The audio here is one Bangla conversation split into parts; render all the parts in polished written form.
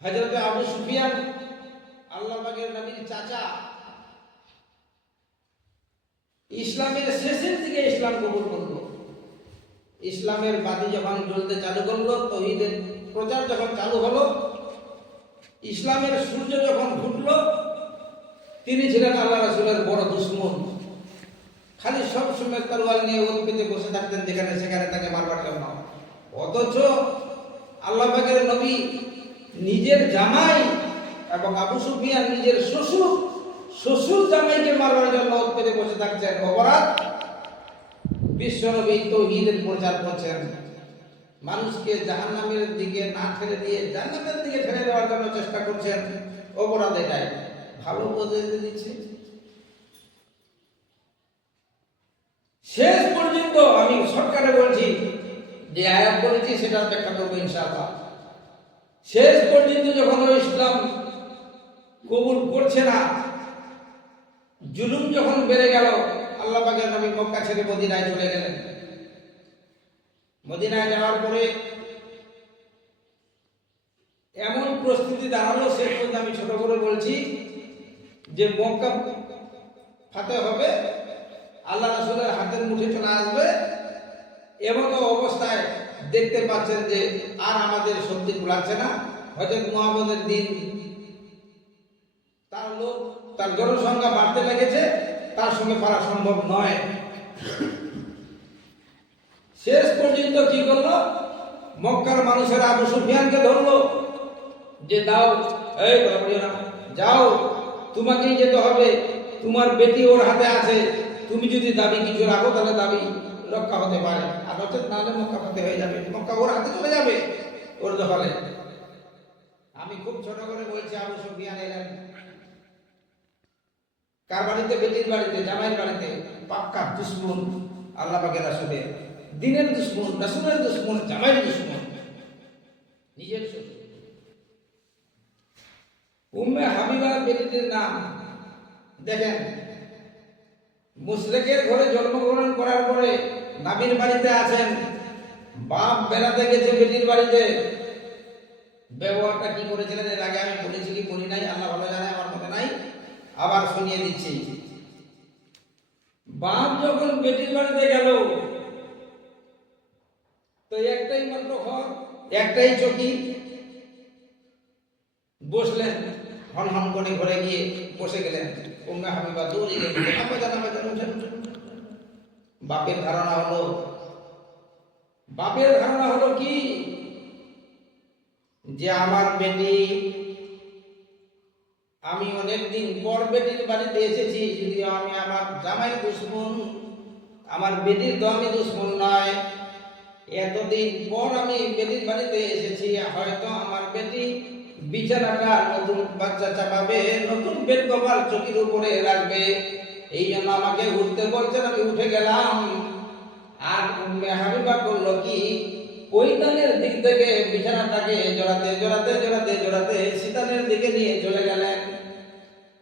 হযরত আবু সুফিয়ান আল্লাহ পাকের নবীর চাচা, ইসলামের শেষের দিকে ইসলাম কবুল করলো। ইসলামের বাতি যখন জ্বলতে চালু করলো, তাওহীদের প্রচার যখন চালু হলো, ইসলামের সূর্য যখন ফুটলো, তিনি ছিলেন আল্লাহ রাসূলের বড় দুশমন। খালি সব সময় তরোয়াল নিয়ে ওর পেতে বসে থাকতেন যেখানে সেখানে তাকে মারবার জন্য। অথচ আল্লাহ পাকের নবী নিজের জামাই এবং আবু সুফিয়ান নিজের শ্বশুর জামাইকে মারবার জন্য ওর পেতে বসে থাকছেন। অপরাধ, বিশ্বনবী তাওহীদের প্রচার করছেন, মানুষকে জাহান্নামের দিকে না ঠেলে দিয়ে জান্নাতের দিকে ঠেলে দেওয়ার জন্য চেষ্টা করছেন। অপরাধ এটাই। ভালো বোঝাতে দিচ্ছে। শেষ পর্যন্ত আমি সরকারে বলছি যে আয়াত বলেছি সেটা ব্যাখ্যা করবো ইনশাআল্লাহ। শেষ পর্যন্ত যখন ওই ইসলাম কবুল করছে না, জুলুম যখন বেড়ে গেল, আল্লাহ পাকের নবী মক্কা ছেড়ে মদিনায় চলে গেলেন। মদিনায় যাওয়ার পরে এমন পরিস্থিতি দাঁড়ালো, শেষ পর্যন্ত আমি ছোট করে বলছি যে মক্কা ফাতে হবে, আল্লাহ রাসূলের হাতের মুঠে চলে আসবে, এবং অবস্থায় দেখতে পাচ্ছেন যে আর আমাদের শক্তি কুলাচ্ছে না। হযরত মুহাম্মদের দিন, তার জনসংখ্যা বাড়তে লেগেছে, তার সঙ্গে পারা সম্ভব নয়। শেষ পর্যন্ত কি করলো, মক্কার মানুষেরা আবু সুফিয়ানকে ধরলো যে দাও, এই যাও, তোমাকেই যেতে হবে, তোমার বেটি ওর হাতে আছে, তুমি যদি দাবি কিছু রাখো তাহলে দাবি রক্ষা হতে পারে, আর নচেত নাহলে মক্কা ফাতে হয়ে যাবে, মক্কা ওর হাতে চলে যাবে, ওর দখলে। আমি খুব ছোট করে বলছি, আবু সুফিয়ান এলেন কার বাড়িতে? বেটির বাড়িতে, জামাইয়ের বাড়িতে। পাক্কা দুশমন আল্লাহ পাকের রাসূলের, দ্বীনের দুশমন, রাসূলের দুশমন, জামাইয়ের দুশমন, নিজের শ্বশুর। উম্মে হাবিবা বেটির নাম দেখেন, মুশরিকের ঘরে জন্মগ্রহণ করার পরে নবীর বাড়িতে আছেন, বাপ বেড়াতে গেছে বেটির বাড়িতে। ব্যবহারটা কি করেছিলেন এর আগে আমি বলেছি কি বলি নাই, আল্লাহ ভালো জানে, আমার মনে নাই, আবার শুনিয়ে দিচ্ছি। বাপ যখন বেটির বাড়িতে গেল, তো একটাই মাত্র ঘর, একটাই চকি, বসলেন, হন হন করে ঘরে গিয়ে বসে গেলেন। উম্মে হাবিবা দৌড়ে গেলেন, বাপের ধারণা হলো কি যে আমার বেটি, আমি অনেকদিন পর বেটির বাড়িতে এসেছি, যদিও আমি আমার জামাই দুশমন, আমার বেটির তো আমি দুশমন নয়, এতদিন পর আমি বেটির বাড়িতে এসেছি, হয়তো আমার বেটি বিছানাটা নতুন বাচ্চা চাপাবে, নতুন বেড কভার চকির উপরে রাখবে, এই জন্য আমাকে উঠতে বলছেন, আমি উঠে গেলাম। আর উম্মে হাবিবা করলো কি, পৈতানের দিক থেকে বিছানাটাকে জোড়াতে শীতানের দিকে নিয়ে চলে গেলেন।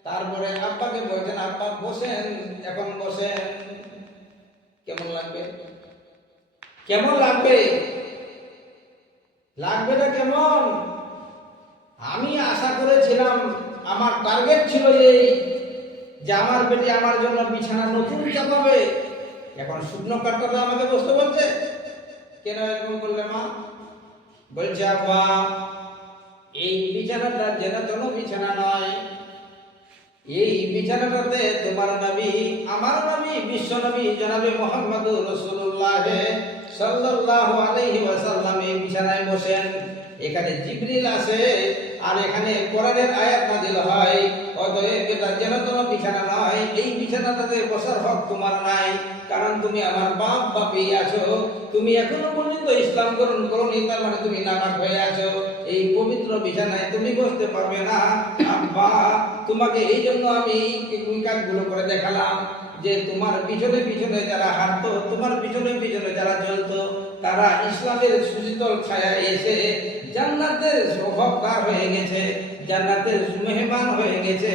তারপরে আব্বাকে বলছেন, আব্বা বসেন, এখন বসেন। কেমন লাগবে? লাগবেটা কেমন? আমি আশা করেছিলাম, আমার টার্গেট ছিল এই যে আমার বেটি আমার জন্য বিছানা নতুন চাপাবে, এখন শুকনো কাঠটা আমাকে বসতে বলছে। কেন এরকম করলে মা? বলছে আব্বা, এই বিছানাটা যেন কোনো বিছানা নয়, এই বিছানাটাতে তোমার নবী, আমার নবী, বিশ্ব নবী জনাবে মুহাম্মদুর রাসূলুল্লাহ সাল্লাল্লাহু আলাইহি ওয়াসাল্লাম এই বিছানায় বসেন। এখানে জিবরিল আসে আর এখানে কোরআনের আয়াত নাযিল হয়। অতএব এটা যেন কোনো বিছানা নয়, এই বিছানাটাতে বসার হক তোমার নাই, কারণ তুমি আমার বাপই আছো, তুমি এখনো পর্যন্ত ইসলাম গ্রহণ করোনি, তার মানে তুমি নাপাক হয়ে আছো, এই পবিত্র বিছানায় তুমি বসতে পারবে না। আব্বা, তোমাকে এই জন্য আমি কাজগুলো করে দেখালাম যে তোমার পিছনে যারা হাঁটতো, তোমার পিছনে যারা চলতো, তারা ইসলামের সুশীতল ছায়ায় এসে জান্নাতের হকদার হয়ে গেছে, জান্নাতের মেহমান হয়ে গেছে,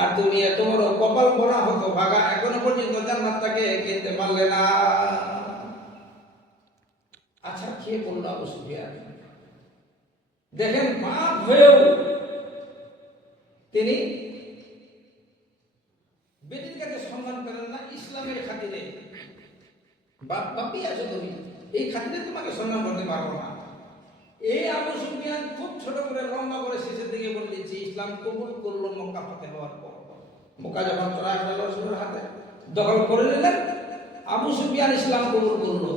আর তুমি এত বড় কপাল পোড়া হতো ভাগা, এখনো পর্যন্ত জান্নাতটাকে কিনতে পারলে না। আচ্ছা, খেয়ে বললো আবু সুফিয়ান। দেখেন, বাপ হয়েও তিনি বেটির কাছে সম্মান পেলেন না ইসলামের খাতিরে। বাপি আছো তুমি, এই খাতিরে তোমাকে সম্মান করতে পারবো না। এই আবু সুফিয়ান খুব ছোট করে লম্বা করে শেষের দিকে বলে দিচ্ছে ইসলাম কবুল করলো মক্কা ফতেহ হওয়ার পর। মক্কা যখন চড়াই ফেলল রাসূলের হাতে, দখল করে নিলেন, আবু সুফিয়ান ইসলাম কবুল করলো।